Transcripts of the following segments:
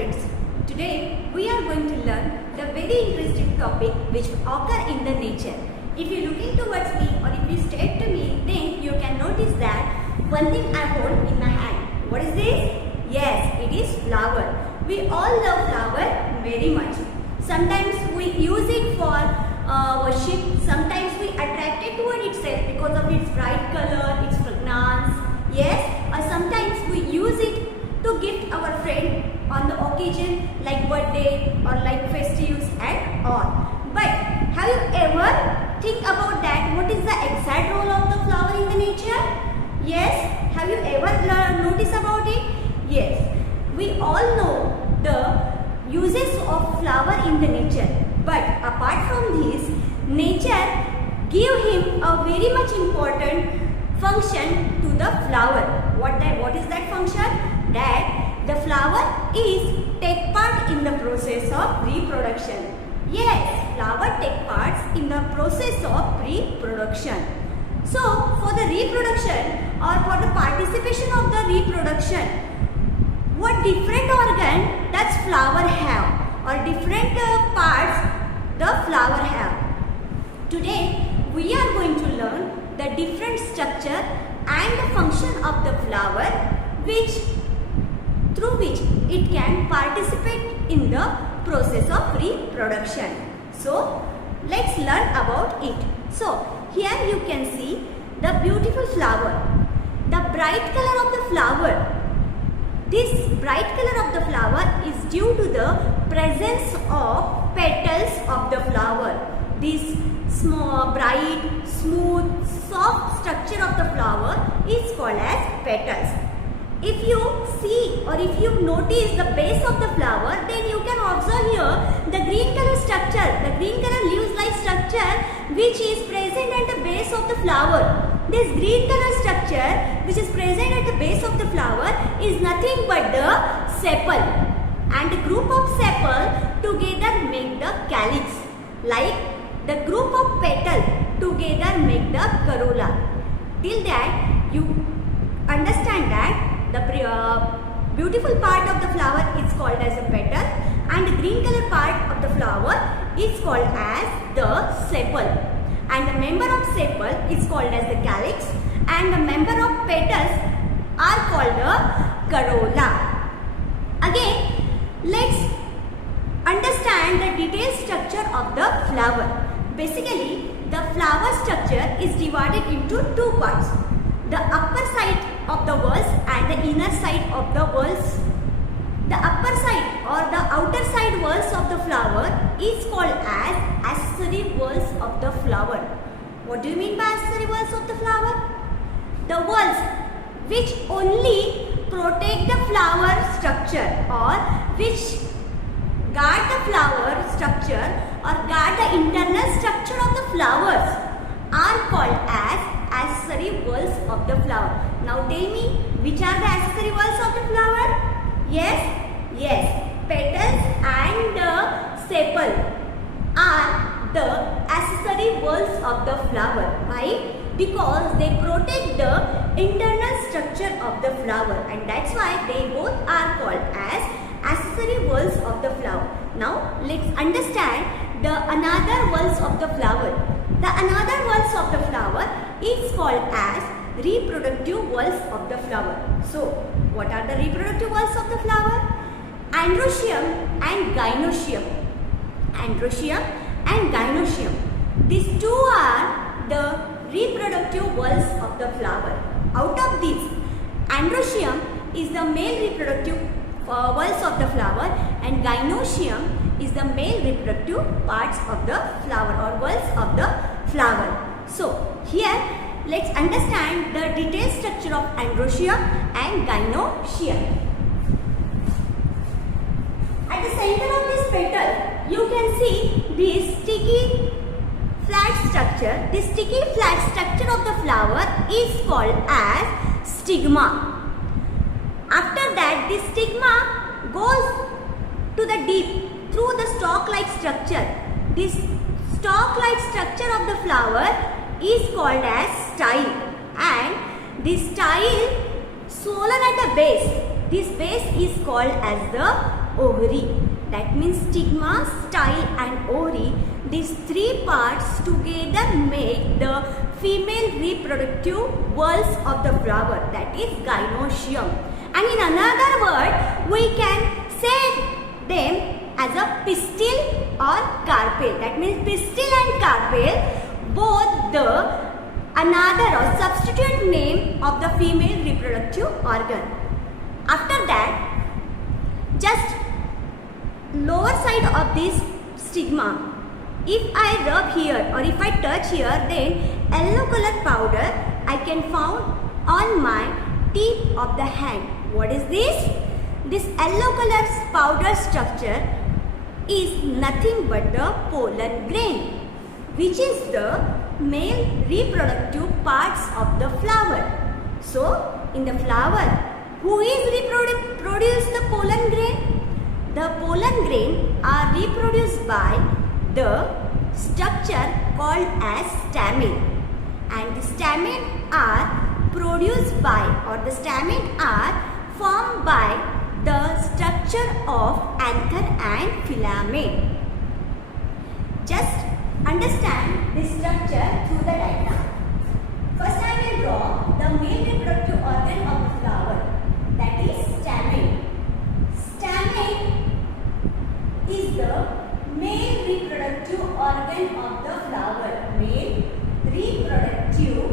friends, today we are going to learn the very interesting topic which occur in the nature. If you looking towards me or if you stare to me, then you can notice that one thing I hold in my hand. What is this? Yes, it is flower. We all love flower very much. Sometimes we use it for worship. Sometimes we attracted toward itself because of its bright color, its fragrance. Yes, or sometimes we use it to gift our friend on the occasion like birthday or like festives and all. But have you ever think about that? What is the exact role of the flower in the nature? Yes, have you ever noticed about it? Yes, we all know the uses of flower in the nature. But apart from this, nature give him a very much important function to the flower. What is that function? That the flower is take part in the process of reproduction. Yes, flower take parts in the process of reproduction. So, for the reproduction or for the participation of the reproduction, what different organ does flower have or different parts the flower have? Today, we are going to learn the different structure and the function of the flower through which it can participate in the process of reproduction. So, let's learn about it. So, here you can see the beautiful flower. The bright color of the flower. This bright color of the flower is due to the presence of petals of the flower. This small, bright, smooth, soft structure of the flower is called as petals. If you see or if you notice the base of the flower, then you can observe here the green color structure, the green color leaves-like structure which is present at the base of the flower. This green color structure which is present at the base of the flower is nothing but the sepal, and the group of sepal together make the calyx, like the group of petal together make the corolla. Till that you understand that the beautiful part of the flower is called as a petal and the green color part of the flower is called as the sepal, and the member of sepal is called as the calyx and the member of petals are called the corolla. Again, let's understand the detailed structure of the flower. Basically, the flower structure is divided into two parts. The upper side of the whorls and the inner side of the whorls. The upper side or the outer side whorls of the flower is called as accessory whorls of the flower. What do you mean by accessory whorls of the flower? The whorls which only protect the flower structure or which guard the flower structure or guard the internal structure of the flowers are called as accessory whorls of the flower. Now tell me, which are the accessory whorls of the flower? Yes, petals and the sepal are the accessory whorls of the flower. Why? Because they protect the internal structure of the flower, and that's why they both are called as accessory whorls of the flower. Now let's understand the another whorls of the flower. The another whorls of the flower is called as reproductive whorls of the flower. So, what are the reproductive whorls of the flower? Androecium and gynoecium. Androecium and gynoecium. These two are the reproductive whorls of the flower. Out of these, androecium is the male reproductive whorls of the flower and gynoecium is the male reproductive parts of the flower or whorls of the flower. So, here let's understand the detailed structure of androecium and gynoecium. At the center of this petal, you can see this sticky flat structure. This sticky flat structure of the flower is called as stigma. After that, this stigma goes to the deep through the stalk-like structure. This stalk-like structure of the flower is called as style, and this style swollen at the base. This base is called as the ovary. That means stigma, style and ovary. These three parts together make the female reproductive walls of the flower, that is gynoecium. And in another word, we can say them as a pistil or carpel. That means pistil and carpel, both the another or substitute name of the female reproductive organ. After that, just lower side of this stigma, if I rub here or if I touch here, then yellow color powder I can found on my tip of the hand. What is this? This yellow color powder structure is nothing but the pollen grain, which is the male reproductive parts of the flower. So, in the flower, who is produce the pollen grain? The pollen grain are reproduced by the structure called as stamen, and the stamen are produced by, or the stamen are formed by the structure of anther and filament. Just understand this structure through the diagram. First I will draw the male reproductive organ of the flower, that is stamen. Stamen is the male reproductive organ of the flower. Male reproductive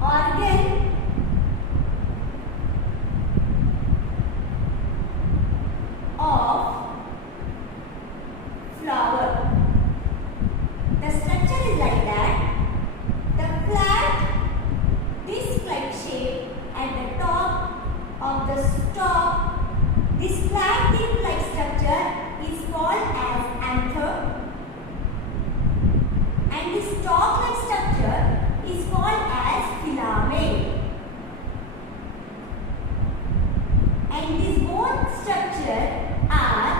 organ of flower. The structure is like that. The flat, disc-like shape at the top of the stalk. This flat disc-like structure is called as anther, and this stalk-like structure is called as filament. And these both structures are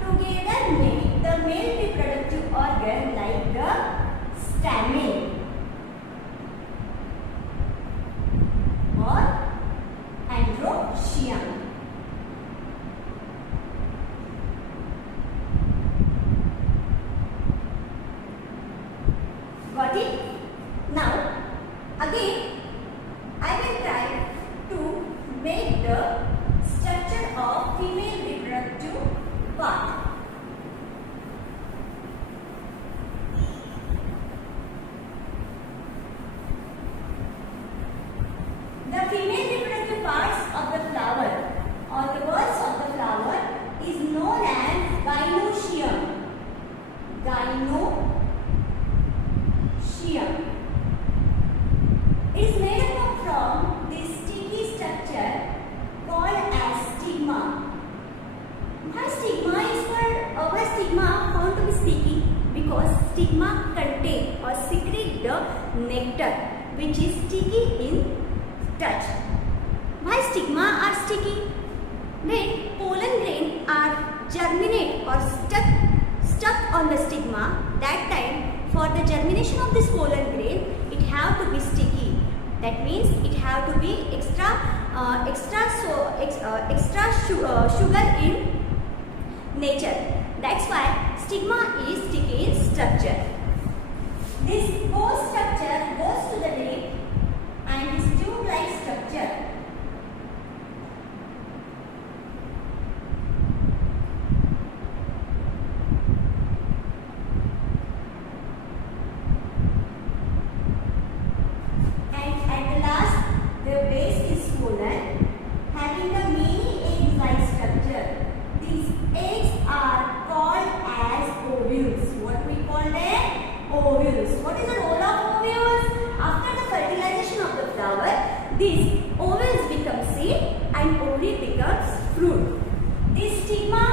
together make the male reproductive organ like the stamen or androecium. Got it? Now, again, I will try to make the structure of female reproductive part. The female reproductive parts of the flower or the walls of the flower is known as gynoecium. Gynoecium. It is made up from this sticky structure called as stigma. Why stigma found to be sticky? Because stigma contain or secrete the nectar, which is sticky in touch. Why stigma are sticky? When pollen grain are germinate or stuck on the stigma, that time for the germination of this pollen grain, it have to be sticky. That means it have to be extra sugar in nature. That's why stigma is sticky in structure. This whole structure goes to the lip and is tube-like structure. And at the last, the base is swollen, having a mini egg-like structure. These eggs are called as ovules. What we call them? Ovules. What is the role of ovules? After the fertilization of the flower, these ovules become seed and ovary becomes fruit. This stigma,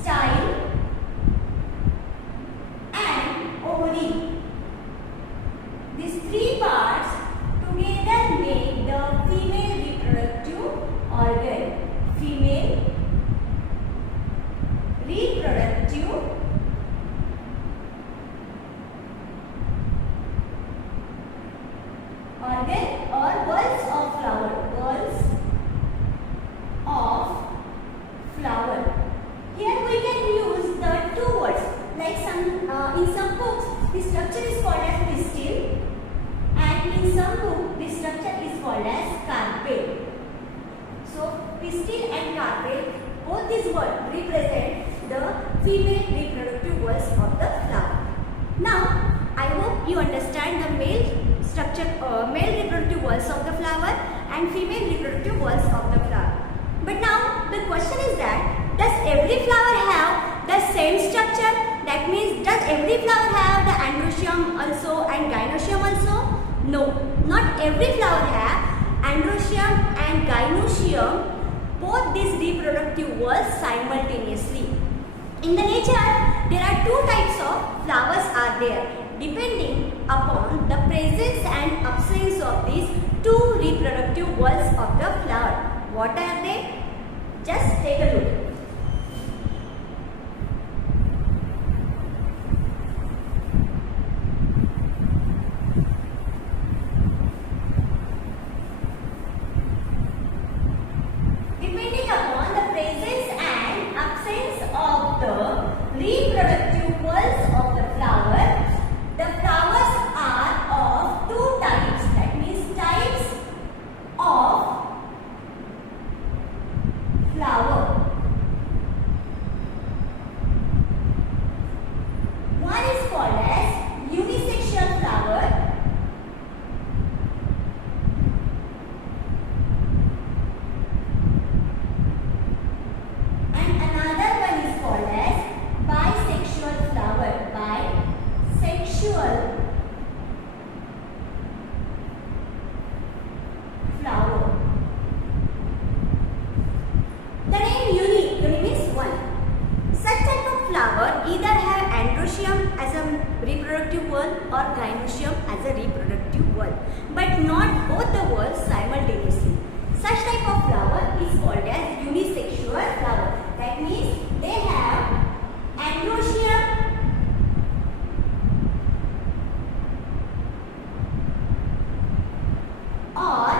style and ovary, these three parts together make the female reproductive organ. Female reproductive this structure is called as pistil, and in some book this structure is called as carpel. So pistil and carpel, both these words represent the female reproductive walls of the flower. Now I hope you understand the male reproductive walls of the flower and female reproductive walls of the flower. But now the question is that, does every flower have the same structure? That means, does every flower have the androecium also and gynoecium also? No, not every flower have androecium and gynoecium, both these reproductive walls simultaneously. In the nature, there are two types of flowers are there, depending upon the presence and absence of these two reproductive walls of the flower. What are they? Just take a look. Depending upon the presence and absence of the reproductive walls of the flower, the flowers are of two types. That means types of flower. One is called as unisexual flower, and another one is called as bisexual flower. Bisexual flower. The name uni means one. Such type of flower either have androecium as a reproductive wall or gynoecium as a reproductive wall, but not both the walls simultaneously. Such type of flower is called as unisexual flower. That means they have androecium or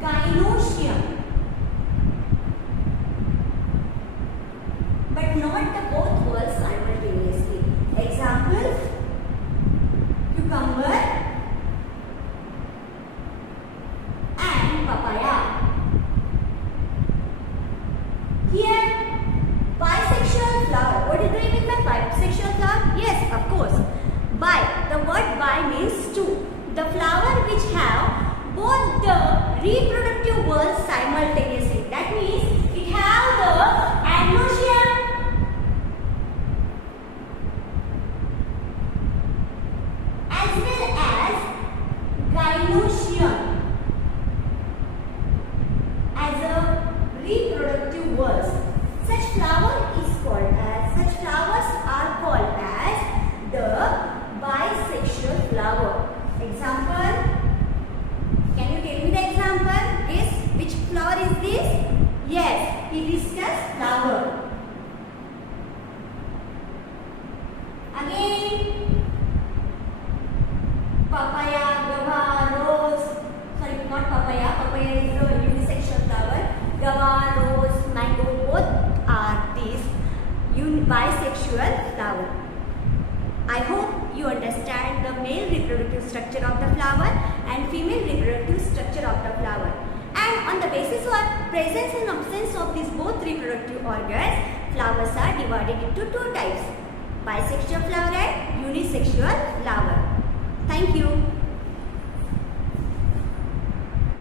gynoecium, but not the both walls simultaneously. Example, cucumber and papaya. Here, bisexual flower. What do you mean by bisexual flower? Yes, of course. Bi. The word bi means two. The flower which have both the reproductive walls simultaneously. That means it have the androecium as well as gynoecium as a reproductive walls. Such flowers are called as the bisexual flower. Example, can you tell me the example? Guess which flower is this? Yes, hibiscus flower. Again, papaya, guava, rose. Sorry, not papaya. Papaya is a unisexual flower. Guava, rose, mango, both are these bisexual flower. I hope you understand the male reproductive structure of the flower and female reproductive structure of the flower. And on the basis of presence and absence of these both reproductive organs, flowers are divided into two types: bisexual flower and unisexual flower.